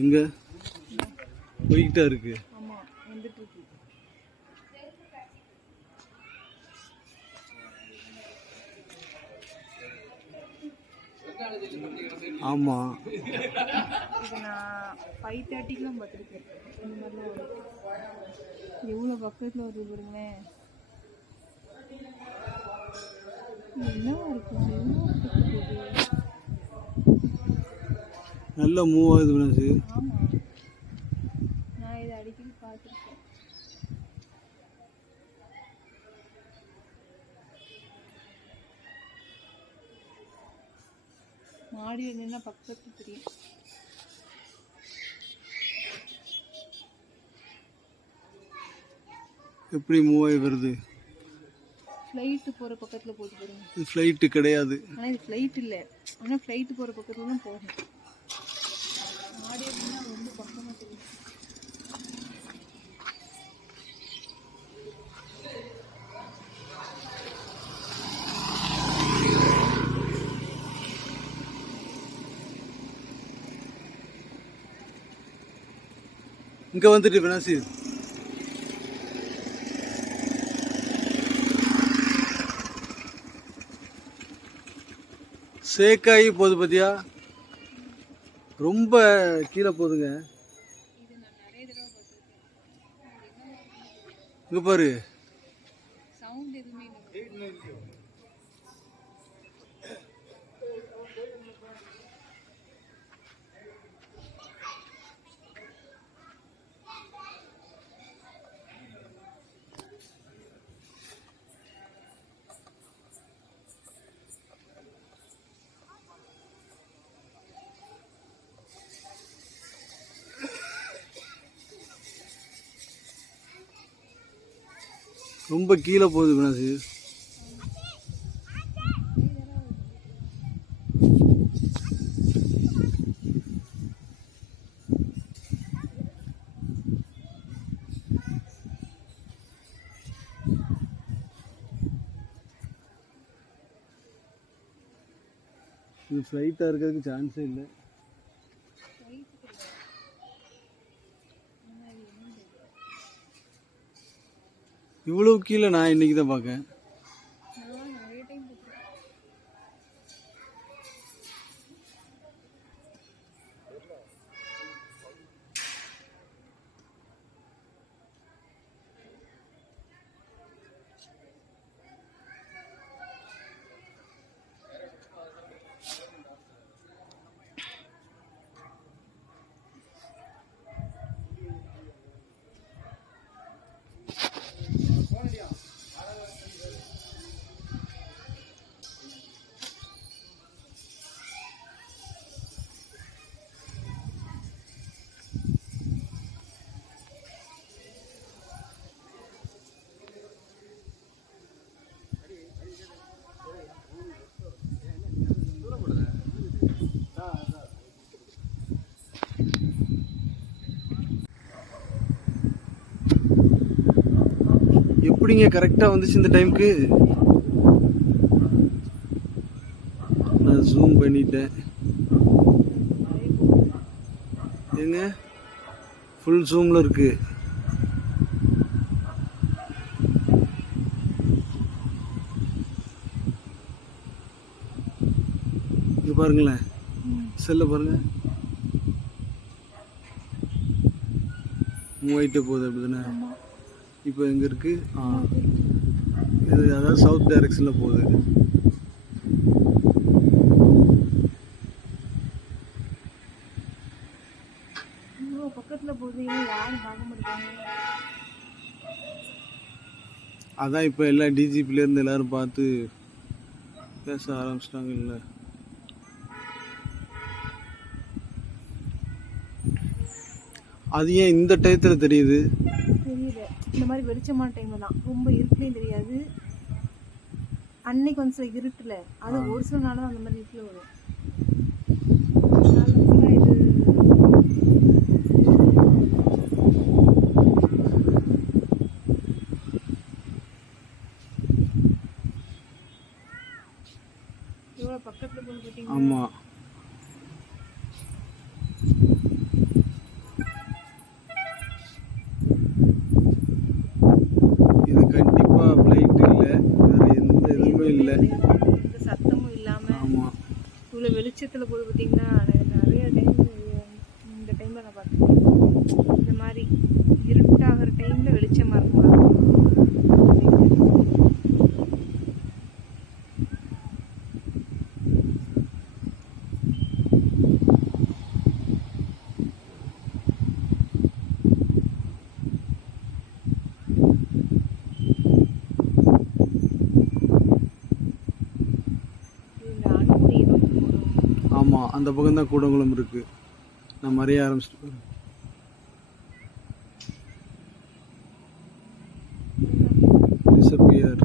எங்க போய்கிட்டா இருக்கு. ஆமா வந்துட்டு இருக்கு. ஆமா இது நான் 5:30க்குலாம் பார்த்துருக்கேன். இந்த மாதிரிலாம் வரும். எவ்வளோ பக்கத்தில் வருது பாருங்களேன். என்னவா இருக்கும் எவ்வளோ போகுது. நல்லா மூவ் ஆகுது மனசு. ஆமாம் நான் இதை அடிக்கடி பார்த்துருக்கேன். மாடியில் நின்னா பக்கத்தில் தெரியும். எப்படி மூவ் ஆகி வருது? ஃப்ளைட்டு போகிற பக்கத்தில் போட்டு பாருங்க. இது ஃப்ளைட்டு கிடையாது. ஆனால் இது ஃப்ளைட் இல்லை. ஆனால் ஃப்ளைட்டு போகிற பக்கத்தில் தான் போகும். மாடியில் நின்னா ரொம்ப பக்கமாக தெரியும். இங்க வந்துட்டு பெனாசி சேக்காயி போகுது பாத்தியா? ரொம்ப கீழே போகுதுங்க. இங்க பாரு சவுண்ட் எதுவுமே இல்லை. ரொம்ப கீழே போகுது பெனாசி. இது ஃப்ளைட்டாக இருக்கிறதுக்கு சான்ஸே இல்லை. இவ்வளவு கீழே நான் இன்னைக்கு தான் பார்க்கேன். எப்படிங்க கரெக்டா வந்துச்சு இந்த டைமுக்கு? நான் ஜூம் பண்ணிட்டேன். ஏங்க ஃபுல் ஜூம்ல இருக்கு. இங்க பாருங்களேன், செல்ல பாருங்க, மூவாயிட்டே போகுது. அப்படிதானே? இப்போ எங்க இருக்கு? இது அதாவது சவுத் டைரக்ஷன்ல போகுது. பக்கத்துல போகுது, யாரும் பார்க்க மாட்டாங்க. அதான் இப்போ எல்லா டிஜிபில இருந்து எல்லாரும் பார்த்து பேச ஆரம்பிச்சிட்டாங்க. இல்லை அது ஏன் இந்த டயத்துல தெரியுது? தெரியல. இந்த மாதிரி வெளிச்சமான டைம்ல தான், ரொம்ப இருட்டுலையும் தெரியாது. அன்னைக்கு வந்து சில இருட்டுல அது ஒரு சில நாள் தான் அந்த மாதிரி இருட்டுல வரும். ஆமா ஆமாம், அந்த பக்கம் தான் கூடங்குளம் இருக்குது. நான் மறைய ஆரம்பிச்சிட்டு டிஸப்பியர்.